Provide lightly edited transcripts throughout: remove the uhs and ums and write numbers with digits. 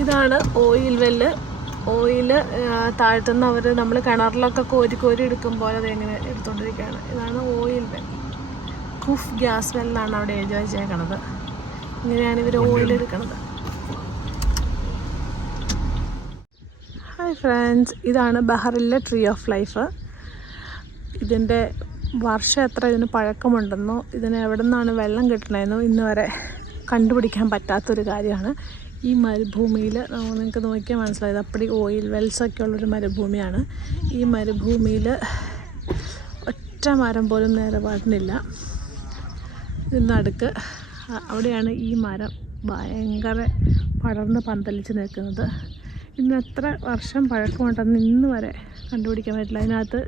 ഇതാണ് ഓയിൽ വെല്ല്. ഓയിൽ താഴ്ത്തുന്ന അവർ നമ്മൾ കിണറിലൊക്കെ കോരി കോരി എടുക്കുമ്പോൾ അതെങ്ങനെ എടുത്തുകൊണ്ടിരിക്കുകയാണ്. ഇതാണ് ഓയിൽ വെൽ. കുഫ് ഗ്യാസ് വെല്ലാണ് അവിടെ എഴുതി വെച്ചേക്കണത്. ഇങ്ങനെയാണ് ഇവർ ഓയിൽ എടുക്കണത്. ഹായ് ഫ്രണ്ട്സ്, ഇതാണ് ബഹറിലെ ട്രീ ഓഫ് ലൈഫ്. ഇതിൻ്റെ വർഷം എത്ര ഇതിന് പഴക്കമുണ്ടെന്നോ ഇതിന് എവിടെ നിന്നാണ് വെള്ളം കിട്ടണമെന്നോ ഇന്ന് വരെ കണ്ടുപിടിക്കാൻ പറ്റാത്തൊരു കാര്യമാണ്. ഈ മരുഭൂമിയിൽ നിങ്ങൾക്ക് നോക്കിയാൽ മനസ്സിലായത് അപ്പടി ഓയിൽ വെൽസൊക്കെ ഉള്ളൊരു മരുഭൂമിയാണ്. ഈ മരുഭൂമിയിൽ ഒറ്റ മരം പോലും നേരെ പാടുന്നില്ല. ഇതിൻ്റെ നടുക്ക് അവിടെയാണ് ഈ മരം ഭയങ്കര പടർന്ന് പന്തലിച്ച് നിൽക്കുന്നത്. ഇന്ന് എത്ര വർഷം പഴക്കമുണ്ടെന്ന് ഇന്ന് വരെ കണ്ടുപിടിക്കാൻ പറ്റില്ല. അതിനകത്ത്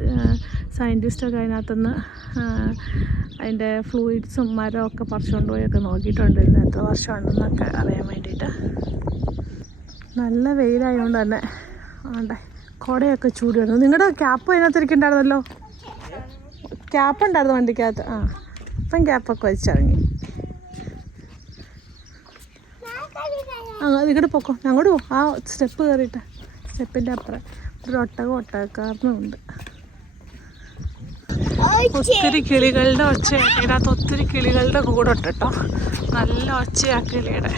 സയൻറ്റിസ്റ്റൊക്കെ അതിനകത്തുനിന്ന് അതിൻ്റെ ഫ്ലൂയിഡ്സും മരമൊക്കെ പറിച്ചുകൊണ്ട് പോയൊക്കെ നോക്കിയിട്ടുണ്ട് ഇന്ന് എത്ര വർഷമുണ്ടെന്നൊക്കെ അറിയാൻ വേണ്ടിയിട്ട്. നല്ല വെയിലായതുകൊണ്ട് തന്നെ ആണ്ടെ കുടയൊക്കെ ചൂട് വരുന്നു. നിങ്ങളുടെ ക്യാപ്പ് അതിനകത്ത് ഇരിക്കണ്ടായിരുന്നല്ലോ, ക്യാപ്പ് ഉണ്ടായിരുന്നു വണ്ടിക്കകത്ത്. അപ്പം ക്യാപ്പൊക്കെ വെച്ചിറങ്ങി. ഇങ്ങോട്ട് പൊക്കോ, അങ്ങോട്ട് പോകും. ആ സ്റ്റെപ്പ് കയറിയിട്ട് സ്റ്റെപ്പിൻ്റെ അപ്പുറം ഒരു ഒട്ടകക്കാരനുണ്ട്. ഒത്തിരി കിളികളുടെ ഒച്ചയാക്കി ഇതിനകത്ത്, ഒത്തിരി കിളികളുടെ കൂടെ കേട്ടോ. നല്ല ഒച്ചയാ കിളിയുടെ.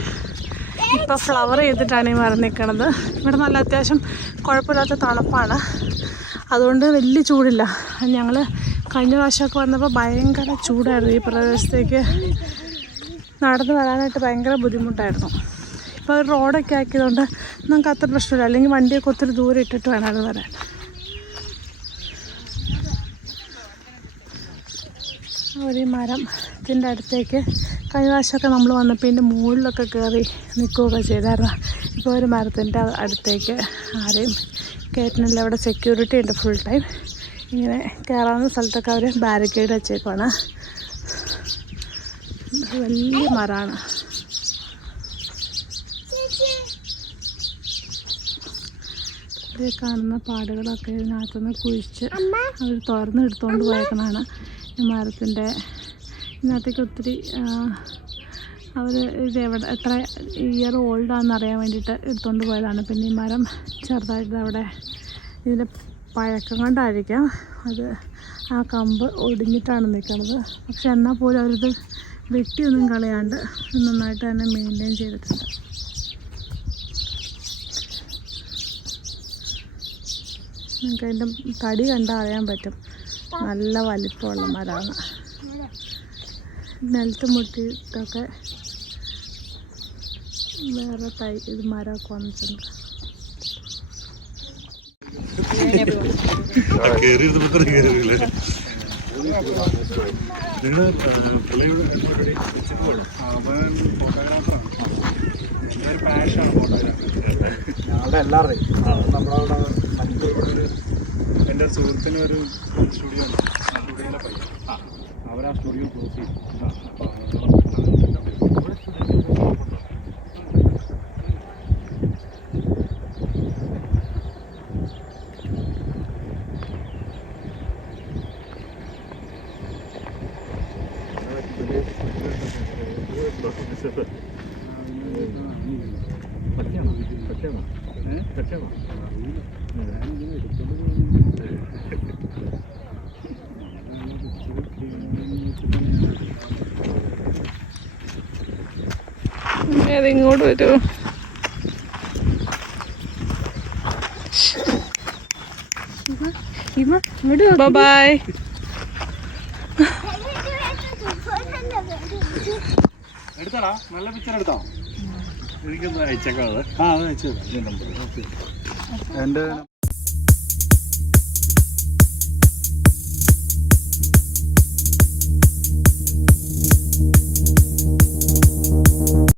ഇപ്പം ഫ്ലവർ ചെയ്തിട്ടാണ് ഈ മരം നിൽക്കണത്. ഇവിടെ നല്ല അത്യാവശ്യം കുഴപ്പമില്ലാത്ത തണുപ്പാണ്, അതുകൊണ്ട് വലിയ ചൂടില്ല. ഞങ്ങൾ കഴിഞ്ഞ പ്രാവശ്യമൊക്കെ വന്നപ്പോൾ ഭയങ്കര ചൂടായിരുന്നു. ഈ പ്രദേശത്തേക്ക് നടന്നു വരാനായിട്ട് ഭയങ്കര ബുദ്ധിമുട്ടായിരുന്നു. ഇപ്പോൾ റോഡൊക്കെ ആക്കിയതുകൊണ്ട് നമുക്ക് അത്ര പ്രശ്നമില്ല. അല്ലെങ്കിൽ വണ്ടിയൊക്കെ ഒത്തിരി ദൂരം ഇട്ടിട്ട് വേണം അത് വരാൻ. ഒരു മരത്തിൻ്റെ അടുത്തേക്ക് കഴിഞ്ഞ പ്രാവശ്യമൊക്കെ നമ്മൾ വന്നപ്പോൾ ഇതിൻ്റെ മുകളിലൊക്കെ കയറി നിൽക്കുകയൊക്കെ ചെയ്തായിരുന്നു. ഇപ്പോൾ ഒരു മരത്തിൻ്റെ അടുത്തേക്ക് ആരെയും കയറ്റുന്നില്ല. അവിടെ സെക്യൂരിറ്റി ഉണ്ട് ഫുൾ ടൈം. ഇങ്ങനെ കയറാവുന്ന സ്ഥലത്തൊക്കെ അവർ ബാരിക്കേഡ് വെച്ചേക്കുവാണ്. വലിയ മരമാണ്. ഇത് കാണുന്ന പാടുകളൊക്കെ ഇതിനകത്തുനിന്ന് കുഴിച്ച് അവർ തുറന്നെടുത്തുകൊണ്ട് പോയേക്കണതാണ്. ഈ മരത്തിൻ്റെ ഇതിനകത്തേക്ക് ഒത്തിരി അവർ ഇത് എത്ര ഇയർ ഓൾഡാണെന്ന് അറിയാൻ വേണ്ടിയിട്ട് എടുത്തുകൊണ്ട് പോയതാണ്. പിന്നെ ഈ മരം ചെറുതായിട്ട് അവിടെ ഇതിൻ്റെ പഴക്കം കൊണ്ടായിരിക്കാം അത് ആ കമ്പ് ഒടിഞ്ഞിട്ടാണ് നിൽക്കുന്നത്. പക്ഷെ എന്നാൽ പോലും അവരിത് വെട്ടിയൊന്നും കളയാണ്ട് നന്നായിട്ട് തന്നെ മെയിൻറ്റെയിൻ ചെയ്തിട്ടുണ്ട്. നിങ്ങൾക്ക് അതിൻ്റെ തടി കണ്ടാൽ അറിയാൻ പറ്റും, നല്ല വലിപ്പമുള്ള മരമാണ്. നിലത്ത് മുട്ടിയിട്ടൊക്കെ വേറെ ഇത് മരമൊക്കെ വന്നിട്ടുണ്ട്. എൻ്റെ സുഹൃത്തിന് ഒരു സ്റ്റുഡിയോ ഉണ്ട്. ആ സ്റ്റുഡിയോയിലെ പയ്യൻ അവർ ആ സ്റ്റുഡിയോ ക്ലോസ് ചെയ്തു. ഇങ്ങോട്ട് വരുമോ? ബൈ. എടുത്തടാ, നല്ല പിക്ചർ എടുത്തോ. എനിക്കൊന്ന് അയച്ചേക്കാം. അത് അയച്ചേക്കാം. എൻ്റെ